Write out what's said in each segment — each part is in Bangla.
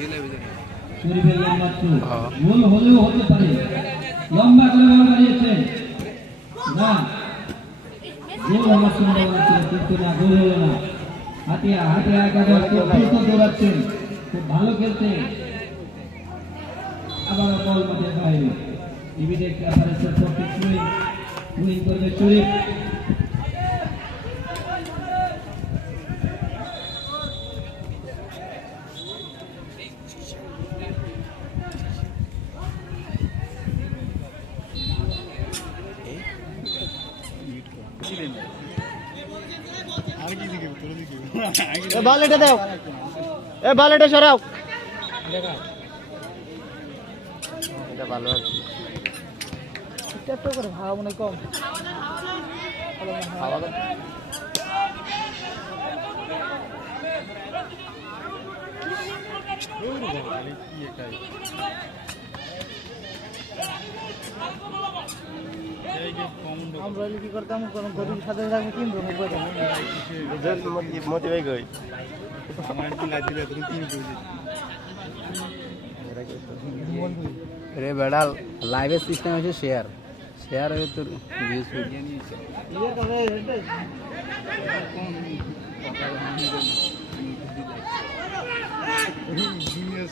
ছুরি ফেললেন মাত্র গোল হলেও হতে পারে লম্বা করে বল বাড়িয়েছেন না গোল হওয়ার সম্ভাবনা ছিল কিন্তু না গোল হলো না হাতিয়া হাতিয়া একাদশ খুব দৌড়াচ্ছেন খুব ভালো খেলতে আবার বল মাঠের বাইরে ইমিডিয়েট রেফারেন্সের পক্ষে উইন করবে শরীফ বল এটা দাও বল এটা সরাও এটা ভালো আছে একটু করে ভাড়া মনে কম খাওয়া আমরা কি করতাম কোন গরিব সাথে সাথে কিনবো মতি ভাই কই রে বেড়া লাইভের সিস্টেম আছে শেয়ার হয়ে তোর ভিউজ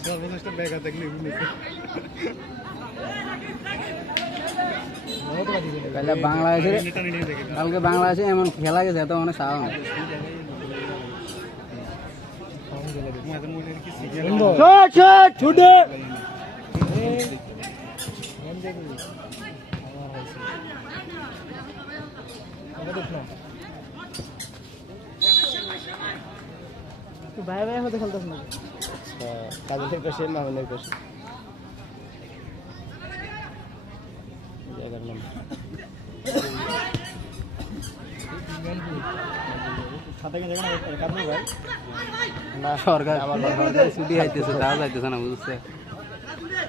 সর্বনাশটা দেখা থাকলে কালকে বাংলাদেশে এমন খেলা গেছে এত অনেক সাহস ছুটে ভাই ভাই হতে খেলতেছ না কাজের কাছে মামনের কাছে সরকার ছুটি আইতেছে তাও যাইতেছে না বুঝছে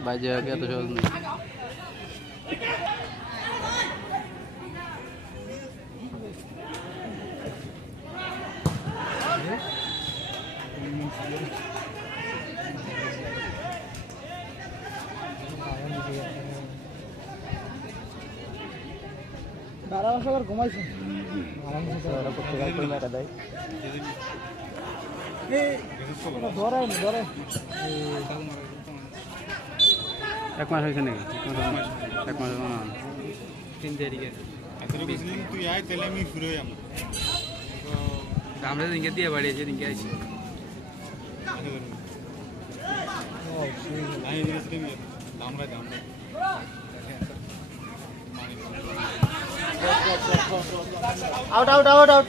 বাইরে এত সহজ নেই বারো মাস আবার ঘুমাইছে এক মাস হয়েছে নাকি এক মাস 3 তারিখে তুই আয় তাহলে আমি ঘুরে আমরা দিনকে দিয়ে বাড়িয়েছি দিনকে আইছি out out out out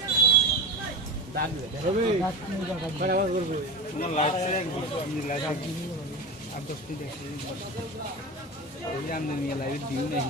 live দিও নেই